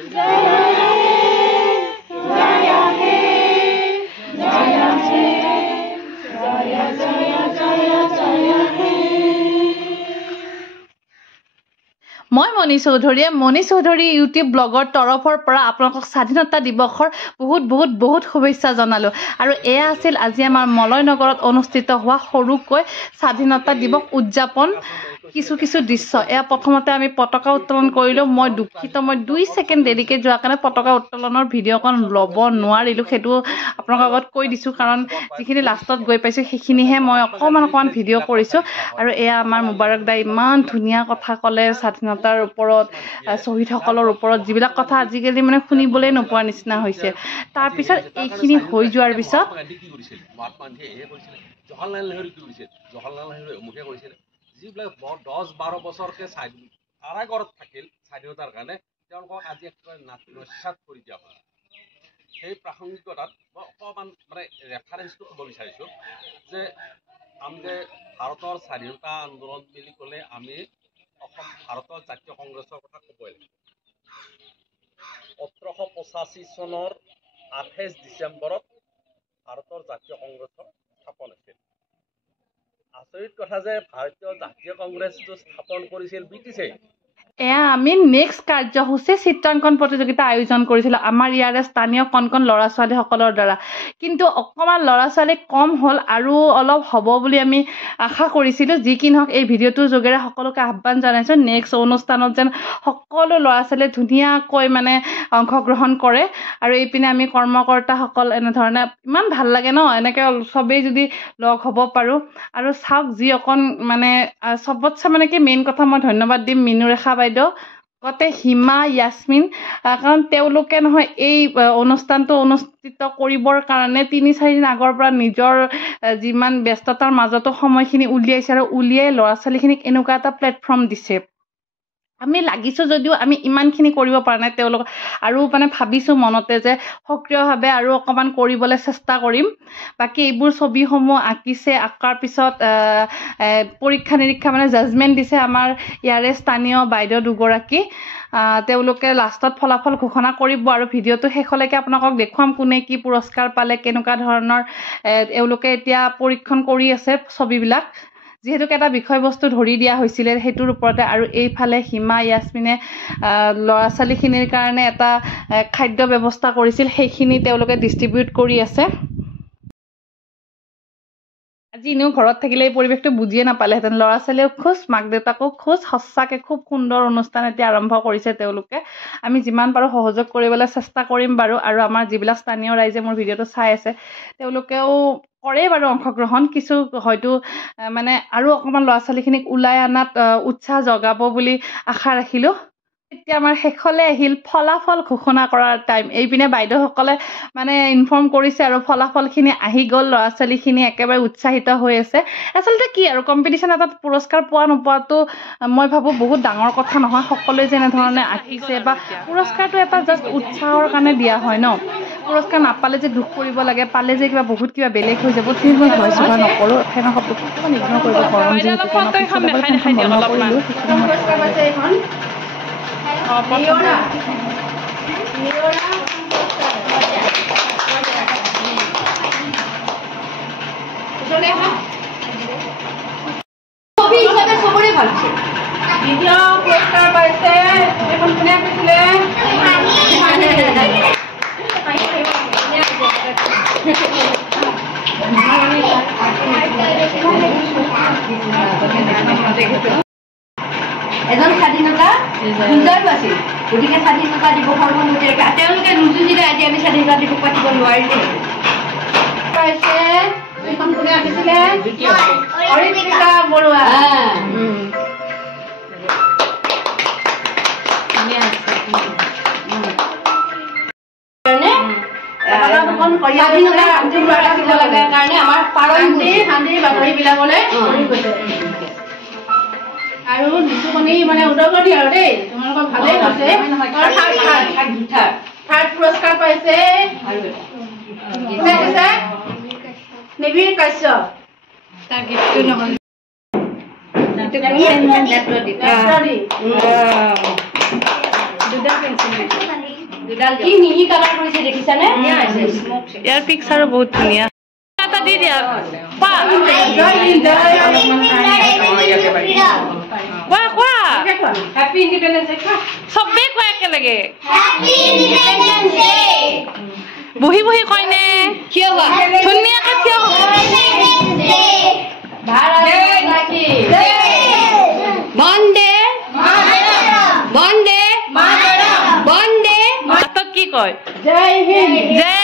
মই মণি চৌধুৰী ইউটিউব ব্লগৰ তৰফৰ পৰা আপোনালোকক স্বাধীনতা দিৱসৰ বহুত শুভেচ্ছা জনালো আৰু এয়া আছিল আজি আমাৰ মলয় নগৰত অনুষ্ঠিত হোৱা সৰুকৈ স্বাধীনতা দিৱস উদযাপন কিছু দৃশ্য এয়া প্ৰথমতে আমি পতাকা উত্তোলন কৰিলো মই দুখিত মই 2 সেকেন্ড দেৰিকে যোৱা কাৰণে পতাকা উত্তোলনৰ ভিডিঅ'খন ল'ব নোৱাৰিলো সেইটো আপোনালোকৰ আগত কৈ দিছো কাৰণ যিখিনি লাষ্টত গৈ পাইছো সেইখিনিহে মই অকমান ভিডিঅ' কৰিছো আৰু এয়া আমাৰ মুবাৰক দাই ইমান ধুনীয়া কথা ক'লে স্বাধীনতাৰ ওপৰত শহীদসকলৰ ওপৰত যিবিলাক কথা আজিকালি মানে শুনিবলৈ নোপোৱাৰ নিচিনা হৈছে তাৰ পিছত এইখিনি হৈ যোৱাৰ পিছত মহাত্মা গান্ধীয়ে কৈছিল জৱাহৰলাল নেহৰু কি কৰিছিল জৱাহৰলাল নেহৰুৱে মুখে কৈছিল যিবিলাক 10-12 বছৰকে কাৰাগাৰত থাকিল স্বাধীনতাৰ কাৰণে তেওঁলোকক আজি একটা নস্যাৎ কৰি দিয়া হয় সেই প্ৰাসংগিকতাত মই অকমান মানে ৰেফাৰেন্সটো ক'ব বিচাৰিছো যে আমি যে ভাৰতৰ স্বাধীনতা আন্দোলন বুলি ক'লে আমি অসম ভাৰতৰ জাতীয় কংগ্ৰেছৰ কথা ক'বই লাগিব 1885 চনৰ 28 ডিচেম্বৰত ভাৰতৰ জাতীয় কংগ্ৰেছৰ স্থাপন হৈছিল আচৰিত কথা যে ভাৰতীয় জাতীয় কংগ্ৰেছটো স্থাপন কৰিছিল ব্ৰিটিছে এয়া আমি নেক্সট কাৰ্যসূচী চিত্ৰাংকন প্ৰতিযোগিতা আয়োজন কৰিছিল আমাৰ ইয়াৰে স্থানীয় কণ ল'ৰা ছোৱালীসকলৰ দ্বাৰা কিন্তু অকমান ল'ৰা ছোৱালী কম হ'ল আৰু অলপ হ'ব বুলি আমি আশা কৰিছিলো যি কি নহওক এই ভিডিঅ'টোৰ যোগেৰে সকলোকে আহ্বান জনাইছো নেক্সট অনুষ্ঠানত যেন সকলো ল'ৰা ছোৱালীয়ে ধুনীয়াকৈ মানে অংশগ্ৰহণ কৰে আৰু এইপিনে আমি কৰ্মকৰ্তাসকল এনেধৰণে ইমান ভাল লাগে ন এনেকে সবেই যদি লগ হ'ব পাৰো আৰু চাওক যি অকণ মানে সবতছে মানে কি মেইন কথা মই ধন্যবাদ দিম মিনুৰেখা বাইদেউ গতে হিমা ইয়াসমিন কাৰণ তেওঁলোকে নহয় এই অনুষ্ঠানটো অনুষ্ঠিত কৰিবৰ কাৰণে 3-4 দিন আগৰ পৰা নিজৰ যিমান ব্যস্ততাৰ মাজতো সময়খিনি উলিয়াইছে আৰু উলিয়াই ল'ৰা ছোৱালীখিনিক এনেকুৱা এটা প্লেটফৰ্ম দিছে আমি লাগিছো যদিও আমি ইমানখিনি কৰিব পৰা নাই তেওঁলোক আৰু মানে ভাবিছো মনতে যে সক্ৰিয়ভাৱে আৰু অকমান কৰিবলৈ চেষ্টা কৰিম বাকি এইবোৰ ছবিসমূহ আঁকিছে আঁকাৰ পিছত পৰীক্ষা নিৰীক্ষা মানে জাজমেন্ট দিছে আমাৰ ইয়াৰে স্থানীয় বাইদেউ দুগৰাকী তেওঁলোকে লাষ্টত ফলাফল ঘোষণা কৰিব আৰু ভিডিঅ'টো শেষলৈকে আপোনালোকক দেখুৱাম কোনে কি পুৰস্কাৰ পালে কেনেকুৱা ধৰণৰ এওঁলোকে এতিয়া পৰীক্ষণ কৰি আছে ছবিবিলাক যেহেতুকে এটা বিষয়বস্তু ধৰি দিয়া হৈছিল হেতুৰ ওপৰতে আৰু এইফালে হিমা ইয়াসমিনে ল'ৰা ছোৱালীখিনিৰ কাৰণে এটা খাদ্য ব্যৱস্থা কৰিছিল সেইখিনি তেওঁলোকে ডিস্ট্ৰিবিউট কৰি আছে আজি ইনেও ঘৰত থাকিলে এই পৰিৱেশটো বুজিয়ে নাপালেহেঁতেন ল'ৰা ছোৱালীও খুশ মাক দেউতাকো খুশ সঁচাকে খুব সুন্দৰ অনুষ্ঠান এতিয়া আৰম্ভ কৰিছে তেওঁলোকে আমি যিমান পাৰো সহযোগ কৰিবলৈ চেষ্টা কৰিম বাৰু আৰু আমাৰ যিবিলাক স্থানীয় ৰাইজে মোৰ ভিডিঅ'টো চাই আছে তেওঁলোকেও কৰে বাৰু অংশগ্ৰহণ কিছু হয়তো মানে আৰু অকমান ল'ৰা ছোৱালীখিনিক ওলাই আনাত উৎসাহ জগাব বুলি আশা ৰাখিলো এতিয়া আমাৰ শেষলৈ আহিল ফলাফল ঘোষণা কৰাৰ টাইম এইপিনে বাইদেউসকলে মানে ইনফৰ্ম কৰিছে আৰু ফলাফলখিনি আহি গ'ল ল'ৰা ছোৱালীখিনি একেবাৰে উৎসাহিত হৈ আছে আচলতে কি আৰু কম্পিটিশ্যন এটাত পুৰস্কাৰ পোৱা নোপোৱাটো মই ভাবো বহুত ডাঙৰ কথা নহয় সকলোৱে যেনে ধৰণে আঁকিছে বা পুৰস্কাৰটো এটা জাষ্ট উৎসাহৰ কাৰণে দিয়া হয় ন পুৰস্কাৰ নাপালে যে দুখ কৰিব লাগে পালে যে কিবা বহুত কিবা বেলেগ হৈ যাব ঠিক মই ভয় চোৱা নকৰো ফেনৰ শব্দটো অকণমান ইগনৰ কৰিব গৰম যিহেতু সবৰে ভাল দ্বিতীয় পুৰস্কাৰ পাইছে এখন কোনে পাইছিলে এজন স্বাধীনতা যুঁজাৰু আছিল গতিকে স্বাধীনতা দিৱসৰ সময়তে তেওঁলোকে নুযুঁজিলে আজি আমি স্বাধীনতা দিৱস পাতিব নোৱাৰিলে পাইছে এখন কোনে আঁকিছিলে অৰিত্ৰিকা বৰুৱা আৰু নিচুকনি মানে উদগনি আৰু দেই তোমালোকৰ ভালেই হৈছে থাৰ্ড পুৰস্কাৰ পাইছে নিবিৰ কাশ্যপ তাৰ গীতটো নহয় দুটা পেঞ্চিল এইডাল কি মিহি কালাৰ কৰিছে দেখিছানে ইয়াৰ পিকচাৰো বহুত ধুনীয়া এটা দি দিয়া কোৱা কোৱা হেপী ইণ্ডিপেণ্ডেন্স ডে চবেই কোৱা একেলগে Happy Independence Day! বহি বহি কয়নে থিয় হোৱা ধুনীয়াকে থিয় হ'ব Independence Day! ভাৰত মাতা কি বন্দে Mataram! বন্দে Mataram! বন্দে হাতত কি কয় জয় হিন্দ জয়